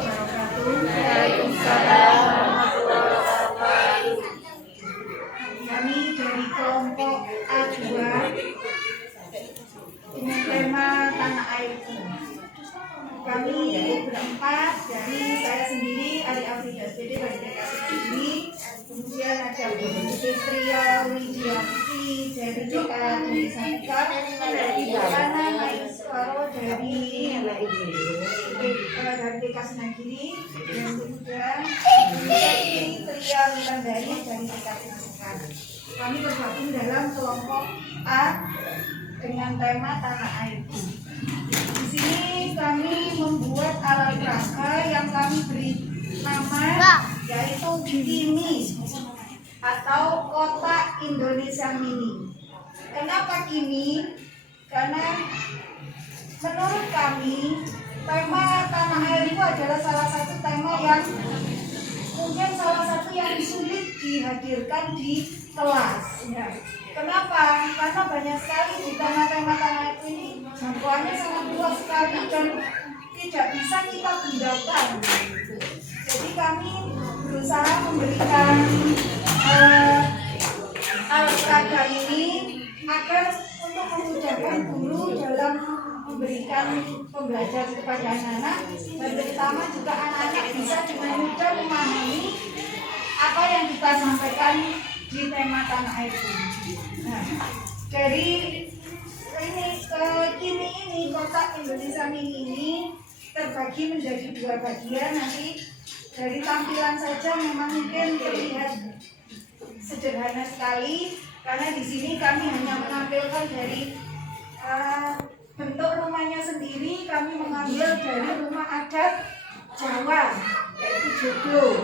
wabarakatuh. Waalaikumsalam warahmatullahi wabarakatuh. Kami dari kelompok A2 dengan tema Tanah Airku. Kami berempat, dari saya sendiri, Ari Afrida SPD, sendiri, kemudian ada Bu Fitria Widianti dari dari Santika, dari Bukana Maiswaro dari TK Senagiri, dan kemudian Fitria Wilandari dari TK Senagiri. Kami bergabung dalam kelompok A dengan tema Tanah Airku. Di sini kami membuat alat peraga yang kami beri nama yaitu Kini atau Kota Indonesia Mini. Kenapa Kini? Karena menurut kami tema Tanah Airku adalah salah satu tema yang mungkin salah satu yang sulit dihadirkan di kelas. Kenapa? Karena banyak sekali di tema-tema Tanah Airku ini jangkauannya sangat luas sekali dan tidak bisa kita bedakan. Jadi kami berusaha memberikan alat peraga ini agar untuk memudahkan guru dalam memberikan pembelajaran kepada anak-anak, dan terutama juga anak-anak bisa dengan mudah memahami apa yang kita sampaikan di tema Tanah Airku. Nah, dari Kini ini, Kota Indonesia Mini ini terbagi menjadi dua bagian. Nanti dari tampilan saja memang mungkin terlihat sederhana sekali, karena di sini kami hanya menampilkan dari bentuk rumahnya sendiri. Kami mengambil dari rumah adat Jawa, yaitu joglo.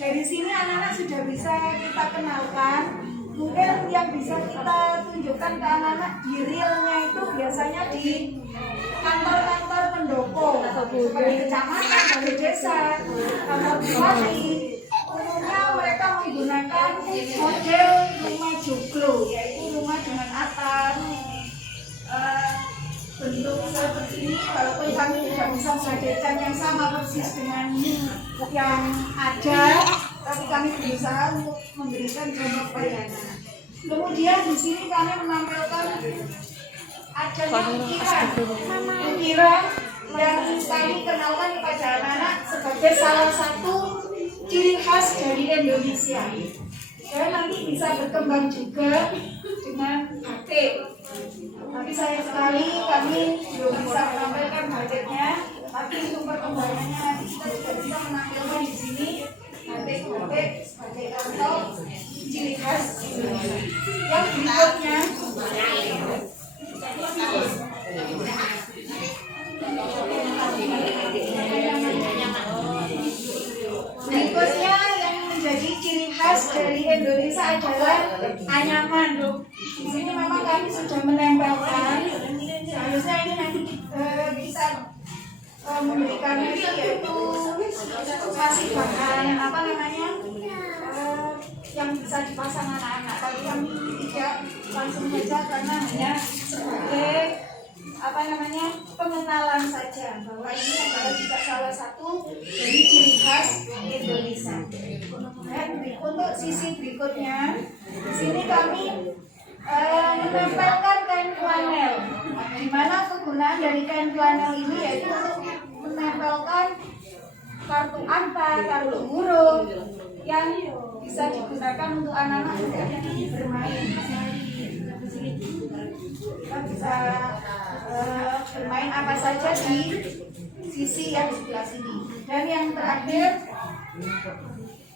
Dari sini anak-anak sudah bisa kita kenalkan. Mungkin yang bisa kita tunjukkan ke anak-anak di realnya itu biasanya di kantor-kantor pendopo seperti kecamatan, balai desa, kantor bupati. Umumnya mereka menggunakan model rumah joglo, yaitu rumah dengan atap bentuk seperti ini. Walaupun kami tidak bisa menghadirkan yang sama persis dengan yang ada, tapi kami berusaha untuk memberikan contoh pelayanan. Kemudian di sini kami menampilkan adanya ukiran yang kami kenalkan kepada anak-anak sebagai salah satu ciri khas dari Indonesia. Dan nanti bisa berkembang juga dengan batik. Tapi sayang sekali kami belum bisa menampilkan batiknya. Tapi untuk perkembangannya nanti kita juga bisa menampilkan di sini batik-batik sebagai contoh ciri khas. Yang berikutnya yang menjadi ciri khas dari Indonesia adalah anyaman. Di sini memang kami sudah menempelkan. Seharusnya ini nanti bisa memberikan yaitu kasih bahan yang bisa dipasang anak-anak. Tapi kami tidak langsung saja karena hanya sebagai pengenalan saja bahwa ini adalah juga salah satu dari ciri khas Indonesia. Dan untuk sisi berikutnya, di sini kami menempelkan kain flanel, di mana kegunaan dari kain flanel ini yaitu untuk menempelkan kartu angka, kartu huruf yang bisa digunakan untuk anak-anak bermain. Kita bisa bermain apa saja di sisi yang sebelah sini. Dan yang terakhir,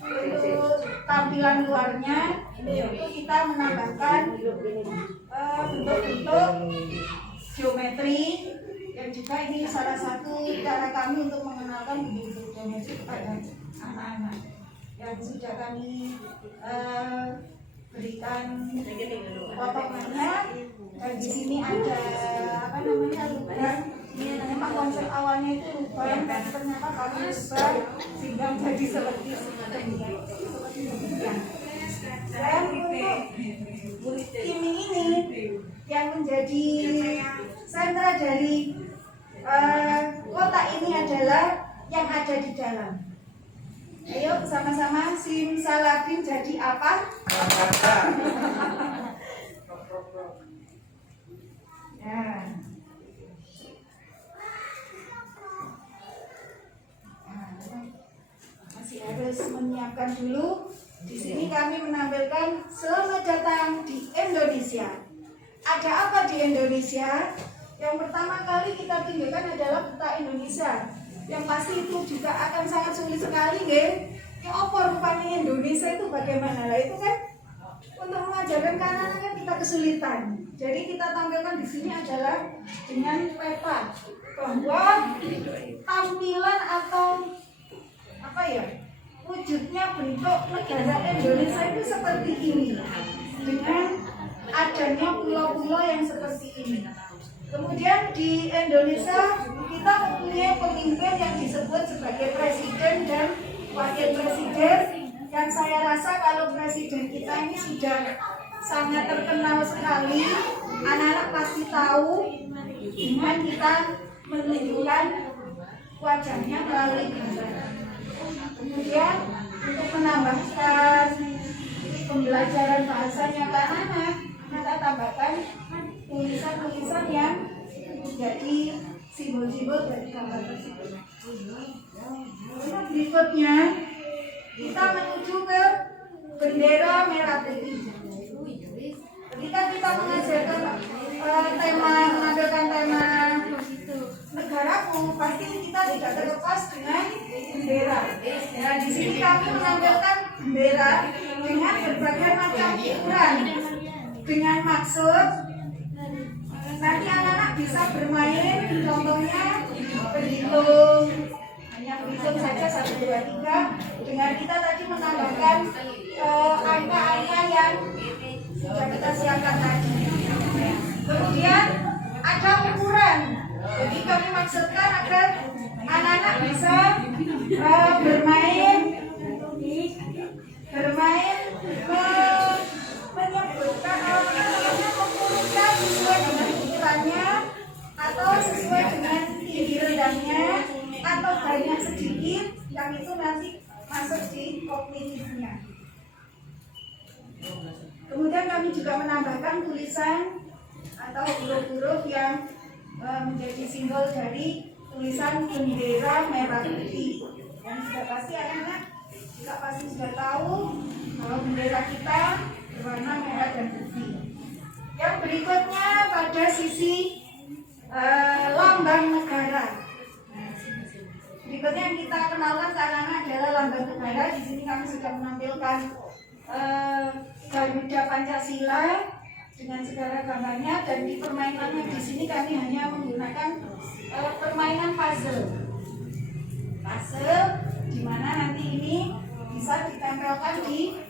untuk tampilan luarnya itu kita menambahkan bentuk-bentuk geometri, yang juga ini salah satu cara kami untuk mengenalkan bentuk geometri kepada anak-anak yang sudah kami berikan potongannya. Dan di sini ada lubang. Memang konsep awalnya itu lubang, dan ternyata kami ubah sehingga menjadi seperti demikian. Dan untuk Kini ini yang menjadi sentra dari kota ini adalah yang ada di dalam. Ayo sama-sama simsalabim jadi apa? Nah. Masih harus menyiapkan dulu. Di sini kami menampilkan selamat datang di Indonesia. Ada apa di Indonesia? Yang pertama kali kita tinggalkan adalah peta Indonesia. Yang pasti itu juga akan sangat sulit sekali, nggih. Ya apa rupanya Indonesia itu bagaimana? Lah itu kan untuk mengajarkan ke anak-anak kan kita kesulitan. Jadi kita tampilkan di sini adalah dengan peta bahwa tampilan atau apa ya, wujudnya bentuk negara Indonesia itu seperti ini, dengan adanya pulau-pulau yang seperti ini. Kemudian di Indonesia kita mempunyai pemimpin yang disebut sebagai presiden dan wakil presiden, yang saya rasa kalau presiden kita ini sudah sangat terkenal sekali. Anak-anak pasti tahu dengan kita menunjukkan wajahnya melalui gambar. Kemudian untuk menambahkan pembelajaran bahasanya ke anak-anak, kita tambahkan tulisan-tulisan yang menjadi simbol-simbol dari gambar tersebut. Berikutnya kita menuju ke bendera merah putih. Ketika kita mengajarkan menampilkan tema negaraku, pasti kita tidak terlepas dengan bendera. Nah, di sini kami menampilkan bendera dengan berbagai macam ukuran, dengan maksud nanti anak-anak bisa bermain, contohnya berhitung, hanya berhitung saja 1, 2, 3. Dengan kita tadi menambahkan angka-angka yang sudah kita siapkan tadi. Kemudian ada ukuran. Jadi kami maksudkan agar anak-anak bisa bermain menyebutkan mengumpulkan sesuai dengan ukurannya atau sesuai dengan tinggi rendahnya atau banyak sedikit, yang itu nanti masuk di kognitifnya. Kemudian kami juga menambahkan tulisan atau huruf-huruf yang menjadi simbol dari tulisan bendera merah putih. Dan sudah pasti anak-anak juga pasti sudah tahu kalau bendera kita berwarna merah dan putih. Yang berikutnya pada sisi lambang negara. Berikutnya yang kita kenalkan ke anak-anak adalah lambang negara. Di sini kami sudah menampilkan Garuda Pancasila dengan segala gambarnya, dan di permainannya di sini kami hanya menggunakan permainan puzzle, di mana nanti ini bisa ditempelkan di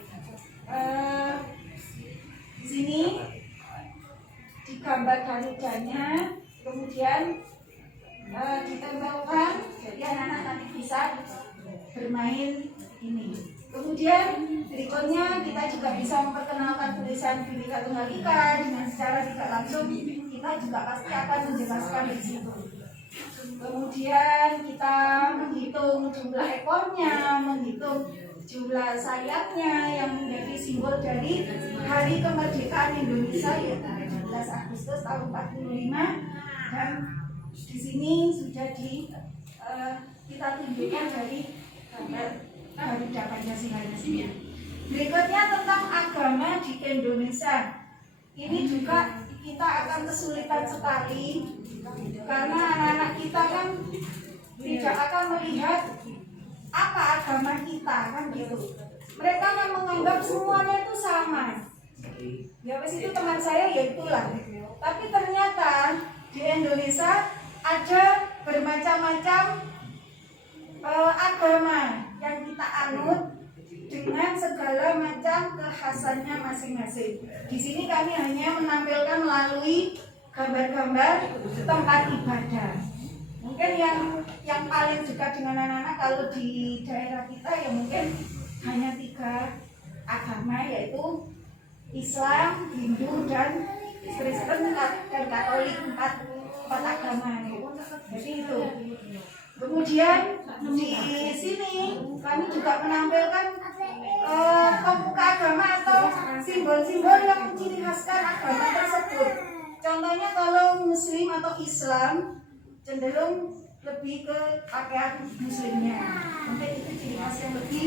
sini di gambar Garudanya, kemudian ditempelkan, jadi anak-anak nanti bisa bermain ini. Kemudian berikutnya kita juga bisa memperkenalkan tulisan Bhinneka Tunggal Ika dengan secara tidak langsung, kita juga pasti akan menjelaskan di situ. Kemudian kita menghitung jumlah ekornya, menghitung jumlah sayapnya yang menjadi simbol dari Hari Kemerdekaan Indonesia, yaitu 17 Agustus tahun 45, dan di sini sudah kita tunjukkan dari gambar Garuda Pancasila sendiri. Berikutnya tentang agama di Indonesia. Ini juga kita akan kesulitan sekali karena anak-anak kita kan tidak akan melihat apa agama kita, kan gitu. Mereka kan menganggap semuanya itu sama. Ya wes itu teman saya ya itulah. Tapi ternyata di Indonesia ada bermacam-macam agama yang kita anut dengan segala macam kekhasannya masing-masing. Di sini kami hanya menampilkan melalui gambar-gambar tempat ibadah. Mungkin yang paling dekat dengan anak-anak kalau di daerah kita ya mungkin hanya 3 agama, yaitu Islam, Hindu, dan Kristen dan Katolik, 4 agama. Jadi itu. Kemudian di sini kami juga menampilkan pemuka agama atau simbol-simbol yang ciri khaskan agama tersebut. Contohnya kalau Muslim atau Islam cenderung lebih ke pakaian Muslimnya, mungkin itu ciri khas yang lebih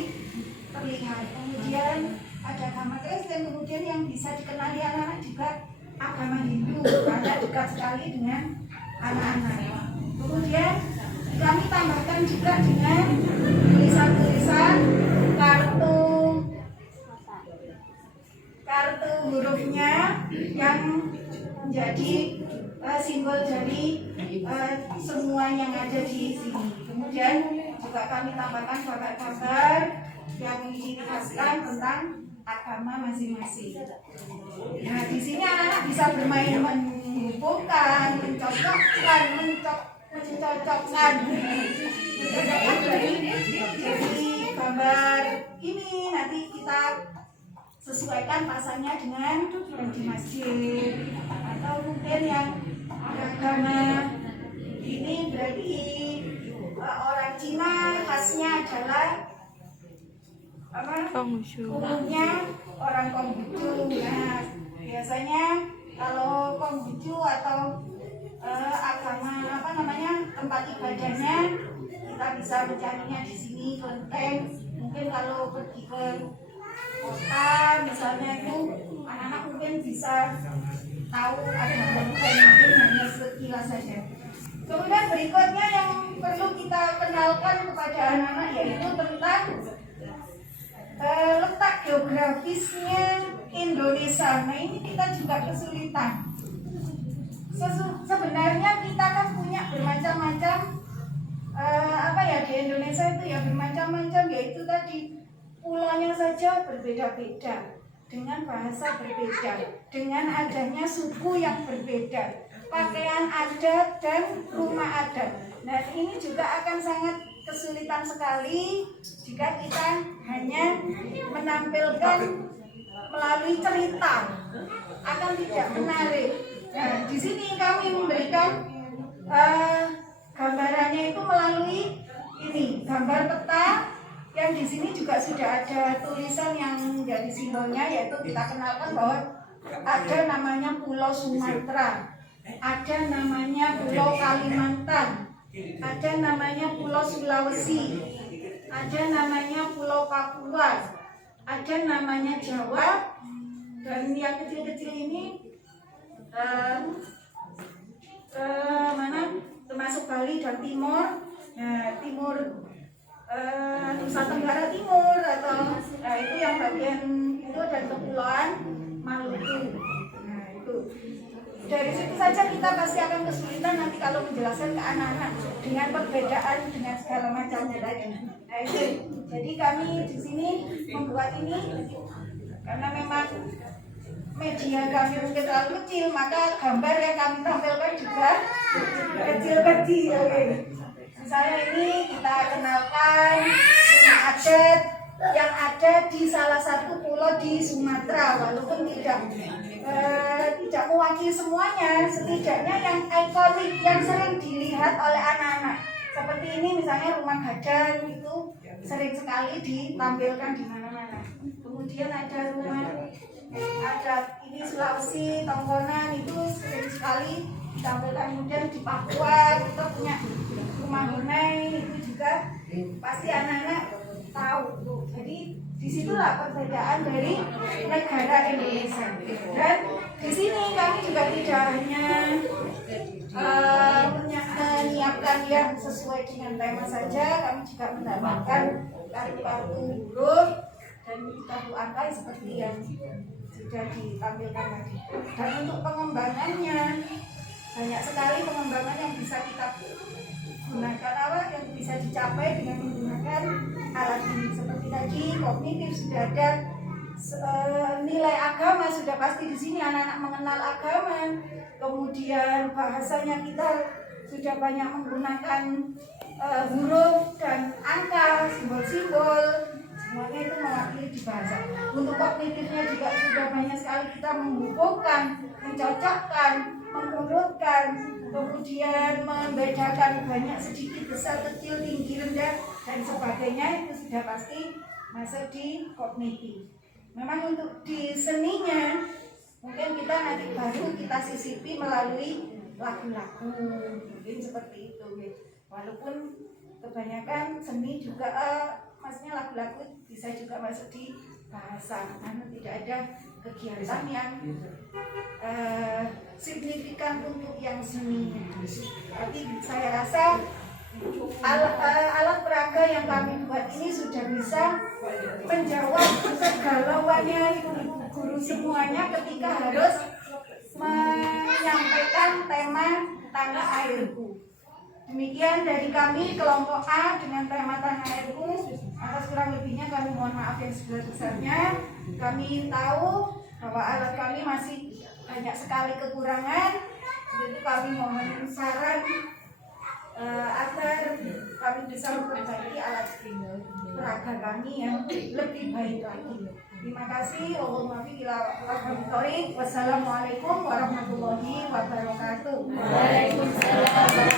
terlihat. Kemudian ada agama Kristen, kemudian yang bisa dikenali anak-anak juga agama Hindu karena dekat sekali dengan anak-anak. Kemudian kami tambahkan juga dengan tulisan-tulisan kartu hurufnya yang menjadi simbol dari semua yang ada di sini. Kemudian juga kami tambahkan gambar-gambar yang menjelaskan tentang agama masing-masing. Nah, di sini anak-anak bisa bermain menghubungkan, mencocokkan dari gambar ini nanti kita sesuaikan pasangnya dengan yang di masjid atau mungkin yang agama ini berarti orang Cina khasnya adalah umumnya orang Konghucu. Nah, biasanya kalau Konghucu atau agama tempat ibadahnya kita bisa mencarinya di sini kelenteng. Mungkin kalau pergi ke kota misalnya itu anak-anak mungkin bisa tahu ada mungkin hanya sekilas saja. Kemudian berikutnya yang perlu kita kenalkan kepada anak-anak yaitu tentang letak geografisnya Indonesia. Nah, ini kita juga kesulitan. Sebenarnya kita kan punya bermacam-macam di Indonesia itu ya bermacam-macam, yaitu tadi pulaunya saja berbeda-beda, dengan bahasa berbeda, dengan adanya suku yang berbeda, pakaian adat dan rumah adat. Nah, ini juga akan sangat kesulitan sekali jika kita hanya menampilkan melalui cerita, akan tidak menarik. Nah, di sini kami memberikan gambarannya itu melalui ini gambar peta yang di sini juga sudah ada tulisan yang menjadi simbolnya, yaitu kita kenalkan bahwa ada namanya Pulau Sumatera, ada namanya Pulau Kalimantan, ada namanya Pulau Sulawesi, ada namanya Pulau Papua, ada namanya Jawa, dan yang kecil-kecil ini termasuk Bali dan Timur. Nah, Timur Nusa Tenggara Timur atau itu yang bagian itu dan kepulauan Maluku. Nah, itu dari situ saja kita pasti akan kesulitan nanti kalau menjelaskan ke anak-anak dengan perbedaan dengan segala macamnya tadi. Nah, itu jadi kami di sini membuat ini karena memang media kami mungkin terlalu kecil, maka gambar yang kami tampilkan juga kecil-kecil. Misalnya ini kita kenalkan dengan adat yang ada di salah satu pulau di Sumatera, walaupun tidak mewakili semuanya, setidaknya yang ikonik yang sering dilihat oleh anak-anak. Seperti ini misalnya rumah gadang itu sering sekali ditampilkan di mana-mana. Kemudian ada rumah adat ini Sulawesi, Tongkonan itu sering sekali ditampilkan. Kemudian di Papua kita punya rumah Honai, itu juga pasti anak-anak tahu. Jadi disitulah perbedaan dari negara Indonesia. Dan di sini kami juga tidak hanya menyiapkan yang sesuai dengan tema saja, kami juga mendapatkan kartu huruf dan kartu angka seperti yang sudah ditampilkan tadi. Dan untuk pengembangannya banyak sekali pengembangan yang bisa kita gunakan, yang bisa dicapai dengan menggunakan alat ini. Seperti tadi kognitif sudah ada, nilai agama sudah pasti di sini anak-anak mengenal agama. Kemudian bahasanya kita sudah banyak menggunakan huruf dan angka, simbol-simbol, semuanya itu mewakili di bahasa. Untuk kognitifnya juga sudah banyak sekali kita menghubungkan, mencocokkan, mengurutkan, kemudian membedakan banyak, sedikit, besar, kecil, tinggi, rendah. sebagainya itu sudah pasti masuk di kognitif. Memang untuk di seninya mungkin kita nanti baru kita sisipi melalui lagu-lagu, mungkin seperti itu. Walaupun kebanyakan seni juga maksudnya lagu-lagu bisa juga masuk di bahasa, karena tidak ada kegiatan yang signifikan untuk yang seni. Tapi saya rasa alat peraga yang kami buat ini sudah bisa menjawab kegalauannya ibu-ibu guru semuanya ketika harus menyampaikan tema tanah airku. Demikian dari kami kelompok A dengan tema tanah airku. Atas kurang lebihnya kami mohon maaf yang sebesar-besarnya. Kami tahu bahwa alat kami masih banyak sekali kekurangan. Jadi kami mohon saran agar kami bisa memperbaiki alat peraga kami yang lebih baik lagi. Terima kasih. Wassalamualaikum warahmatullahi wabarakatuh. Waalaikumsalam.